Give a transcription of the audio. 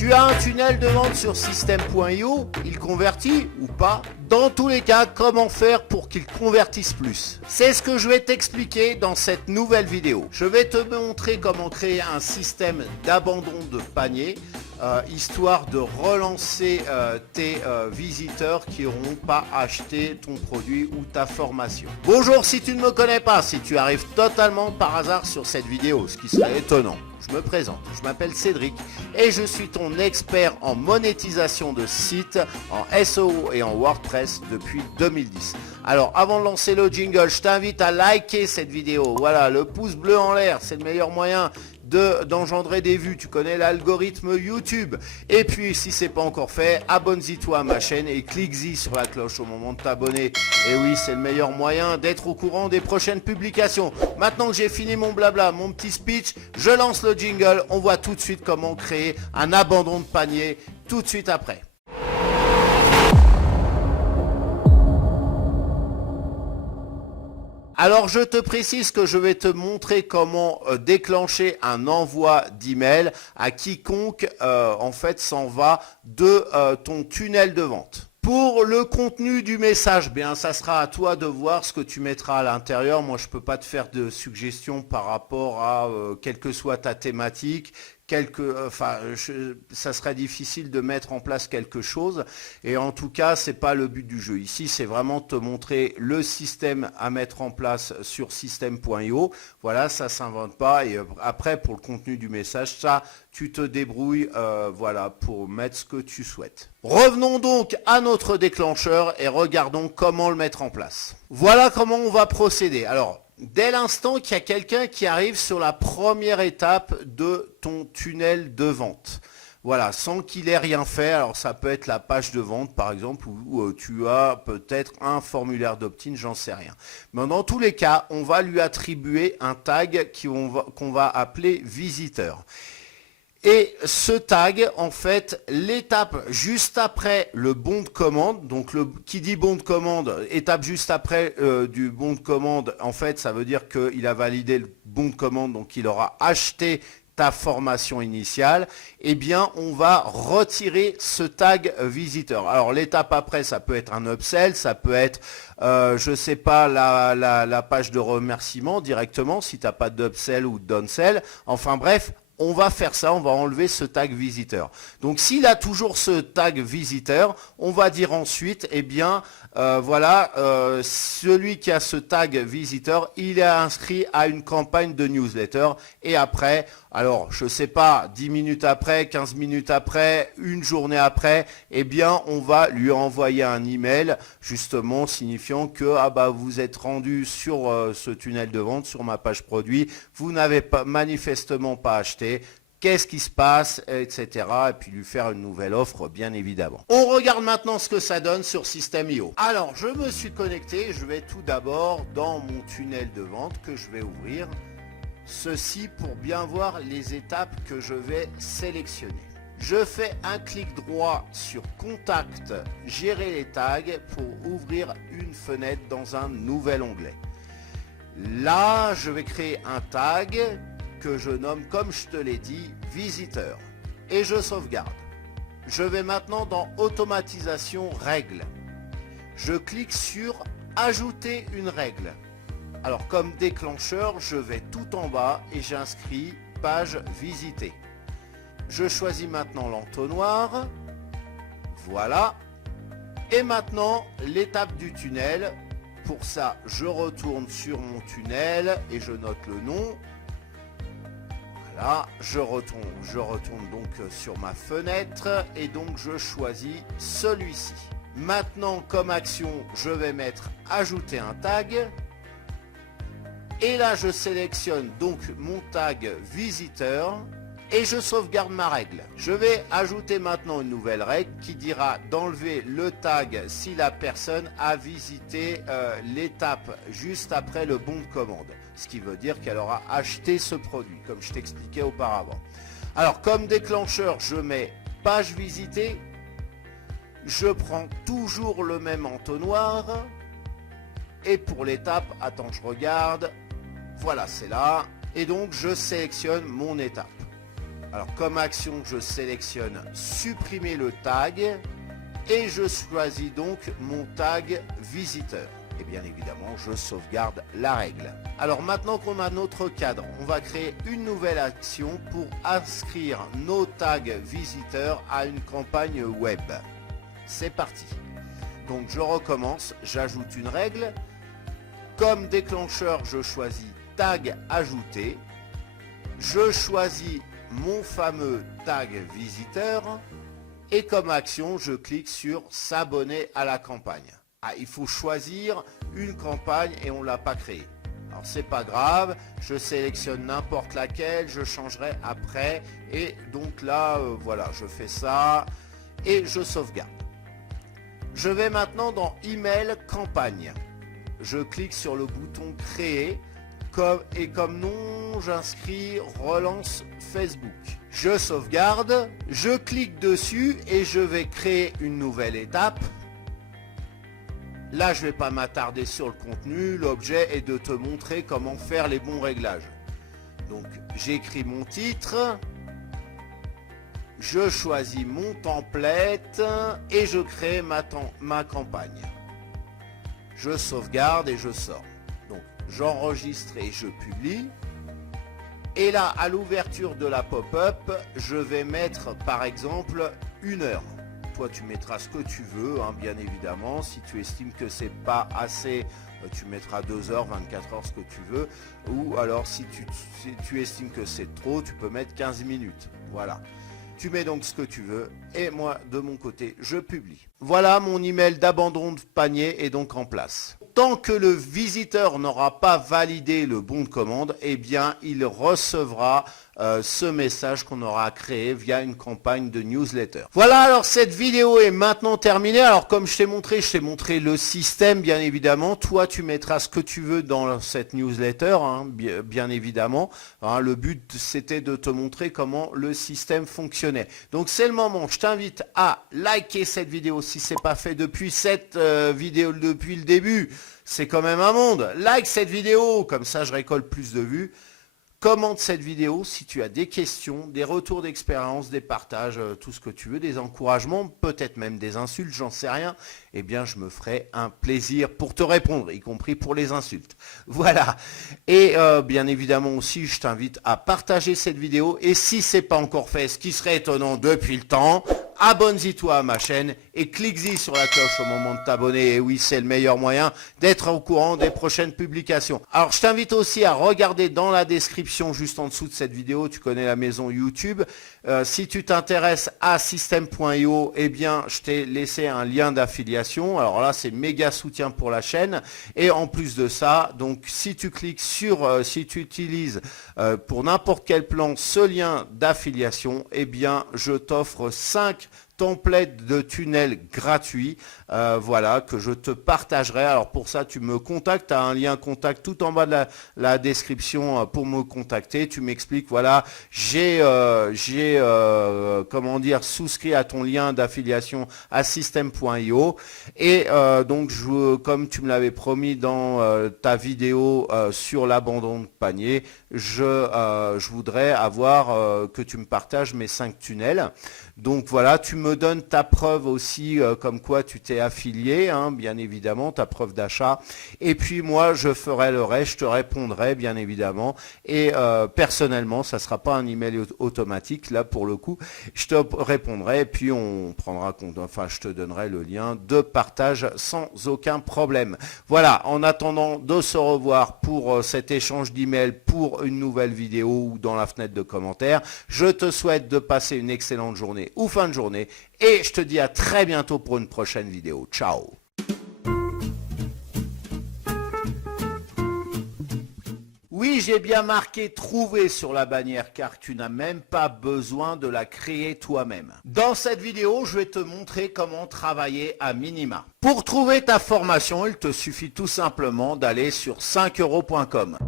Tu as un tunnel de vente sur System.io, il convertit ou pas? Dans tous les cas, comment faire pour qu'il convertisse plus? C'est ce que je vais t'expliquer dans cette nouvelle vidéo. Je vais te montrer comment créer un système d'abandon de panier, histoire de relancer tes visiteurs qui n'auront pas acheté ton produit ou ta formation. Bonjour, si tu ne me connais pas, si tu arrives totalement par hasard sur cette vidéo, ce qui serait étonnant. Je me présente, je m'appelle Cédric et je suis ton expert en monétisation de sites, en SEO et en WordPress depuis 2010. Alors avant de lancer le jingle, je t'invite à liker cette vidéo. Voilà, le pouce bleu en l'air, c'est le meilleur moyen d'engendrer des vues. Tu connais l'algorithme YouTube. Et puis si c'est pas encore fait, abonne-toi à ma chaîne et clique-y sur la cloche au moment de t'abonner. Et oui, c'est le meilleur moyen d'être au courant des prochaines publications. Maintenant que j'ai fini mon blabla, mon petit speech, je lance le jingle. On voit tout de suite comment créer un abandon de panier tout de suite après. Alors je te précise que je vais te montrer comment déclencher un envoi d'email à quiconque en fait s'en va de ton tunnel de vente. Pour le contenu du message, bien ça sera à toi de voir ce que tu mettras à l'intérieur. Moi je peux pas te faire de suggestions par rapport à quelle que soit ta thématique. Ça serait difficile de mettre en place quelque chose et en tout cas c'est pas le but du jeu. Ici c'est vraiment te montrer le système à mettre en place sur System.io. Voilà, ça s'invente pas et après pour le contenu du message, ça tu te débrouilles voilà, pour mettre ce que tu souhaites. Revenons donc à notre déclencheur et regardons comment le mettre en place. Voilà comment on va procéder. Alors dès l'instant qu'il y a quelqu'un qui arrive sur la première étape de ton tunnel de vente, voilà, sans qu'il ait rien fait, alors ça peut être la page de vente par exemple, où tu as peut-être un formulaire d'opt-in, j'en sais rien. Mais dans tous les cas, on va lui attribuer un tag qu'on va appeler visiteur. Et ce tag, en fait, l'étape juste après le bon de commande, donc qui dit bon de commande, étape juste après du bon de commande, en fait, ça veut dire qu'il a validé le bon de commande, donc il aura acheté ta formation initiale, eh bien, on va retirer ce tag visiteur. Alors, l'étape après, ça peut être un upsell, ça peut être, je sais pas, la page de remerciement directement, si tu n'as pas d'upsell ou de downsell. Enfin bref, on va faire ça, on va enlever ce tag visiteur. Donc s'il a toujours ce tag visiteur, on va dire ensuite, eh bien, voilà, celui qui a ce tag visiteur, il est inscrit à une campagne de newsletter. Et après, alors je sais pas, 10 minutes après, 15 minutes après, une journée après, eh bien, on va lui envoyer un email justement signifiant que vous êtes rendu sur ce tunnel de vente, sur ma page produit, vous n'avez pas manifestement pas acheté. Qu'est-ce qui se passe, etc. Et puis lui faire une nouvelle offre, bien évidemment. On regarde maintenant ce que ça donne sur System.io. Alors, je me suis connecté. Je vais tout d'abord dans mon tunnel de vente que je vais ouvrir. Ceci pour bien voir les étapes que je vais sélectionner. Je fais un clic droit sur Contact, gérer les tags pour ouvrir une fenêtre dans un nouvel onglet. Là, je vais créer un tag que je nomme, comme je te l'ai dit, visiteur. Et je sauvegarde. Je vais maintenant dans automatisation règles. Je clique sur ajouter une règle. Alors comme déclencheur, je vais tout en bas et j'inscris page visitée. Je choisis maintenant l'entonnoir. Voilà. Et maintenant, l'étape du tunnel. Pour ça, je retourne sur mon tunnel et je note le nom. Là, je retourne donc sur ma fenêtre et donc je choisis celui-ci. Maintenant, comme action, je vais mettre ajouter un tag. Et là, je sélectionne donc mon tag visiteur et je sauvegarde ma règle. Je vais ajouter maintenant une nouvelle règle qui dira d'enlever le tag si la personne a visité l'étape juste après le bon de commande. Ce qui veut dire qu'elle aura acheté ce produit, comme je t'expliquais auparavant. Alors, comme déclencheur, je mets page visitée. Je prends toujours le même entonnoir. Et pour l'étape, attends, je regarde. Voilà, c'est là. Et donc, je sélectionne mon étape. Alors comme action, je sélectionne supprimer le tag et je choisis donc mon tag visiteur. Et bien évidemment, je sauvegarde la règle. Alors maintenant qu'on a notre cadre, on va créer une nouvelle action pour inscrire nos tags visiteurs à une campagne web. C'est parti. Donc je recommence, j'ajoute une règle. Comme déclencheur, je choisis tag ajouté. Je choisis mon fameux tag visiteur. Et comme action, je clique sur s'abonner à la campagne. Ah, il faut choisir une campagne et on ne l'a pas créée. Alors c'est pas grave, je sélectionne n'importe laquelle, je changerai après. Et donc là, voilà, je fais ça et je sauvegarde. Je vais maintenant dans Email campagne. Je clique sur le bouton créer et comme nom, j'inscris relance Facebook. Je sauvegarde, je clique dessus et je vais créer une nouvelle étape. Là, je ne vais pas m'attarder sur le contenu. L'objet est de te montrer comment faire les bons réglages. Donc, j'écris mon titre. Je choisis mon template et je crée ma campagne. Je sauvegarde et je sors. Donc, j'enregistre et je publie. Et là, à l'ouverture de la pop-up, je vais mettre, par exemple, 1 heure. Toi, tu mettras ce que tu veux, hein, bien évidemment. Si tu estimes que c'est pas assez, tu mettras 2 heures, 24 heures, ce que tu veux. Ou alors, si tu estimes que c'est trop, tu peux mettre 15 minutes. Voilà. Tu mets donc ce que tu veux. Et moi, de mon côté, je publie. Voilà, mon email d'abandon de panier est donc en place. Tant que le visiteur n'aura pas validé le bon de commande, eh bien, il recevra ce message qu'on aura créé via une campagne de newsletter. Voilà, alors cette vidéo est maintenant terminée. Alors comme je t'ai montré le système, bien évidemment. Toi, tu mettras ce que tu veux dans cette newsletter, hein, bien évidemment. Hein, le but, c'était de te montrer comment le système fonctionnait. Donc c'est le moment. Je t'invite à liker cette vidéo si ce n'est pas fait depuis cette vidéo, depuis le début. C'est quand même un monde. Like cette vidéo, comme ça je récolte plus de vues. Commente cette vidéo si tu as des questions, des retours d'expérience, des partages, tout ce que tu veux, des encouragements, peut-être même des insultes, j'en sais rien. Eh bien, je me ferai un plaisir pour te répondre, y compris pour les insultes. Voilà. Et bien évidemment aussi, je t'invite à partager cette vidéo. Et si ce n'est pas encore fait, ce qui serait étonnant depuis le temps, abonne-toi à ma chaîne et clique-y sur la cloche au moment de t'abonner. Et oui, c'est le meilleur moyen d'être au courant des prochaines publications. Alors, je t'invite aussi à regarder dans la description juste en dessous de cette vidéo. Tu connais la maison YouTube. Si tu t'intéresses à System.io, eh bien, je t'ai laissé un lien d'affiliation. Alors là, c'est méga soutien pour la chaîne. Et en plus de ça, donc, si tu cliques sur, si tu utilises pour n'importe quel plan ce lien d'affiliation, eh bien, je t'offre 5 template de tunnel gratuit, voilà, que je te partagerai. Alors pour ça, tu me contactes, tu as un lien contact tout en bas de la description pour me contacter. Tu m'expliques, voilà, j'ai comment dire, souscrit à ton lien d'affiliation à System.io et donc comme tu me l'avais promis dans ta vidéo sur l'abandon de panier, je voudrais avoir que tu me partages mes 5 tunnels. Donc voilà, tu me donnes ta preuve aussi comme quoi tu t'es affilié, hein, bien évidemment, ta preuve d'achat. Et puis moi, je ferai le reste, je te répondrai bien évidemment. Et personnellement, ça ne sera pas un email automatique, là pour le coup. Je te répondrai et puis on prendra compte, enfin je te donnerai le lien de partage sans aucun problème. Voilà, en attendant de se revoir pour cet échange d'emails pour une nouvelle vidéo ou dans la fenêtre de commentaires, je te souhaite de passer une excellente journée ou fin de journée et je te dis à très bientôt pour une prochaine vidéo. Ciao. Oui, j'ai bien marqué trouver sur la bannière car tu n'as même pas besoin de la créer toi-même. Dans cette vidéo, je vais te montrer comment travailler à minima. Pour trouver ta formation, il te suffit tout simplement d'aller sur 5euros.com.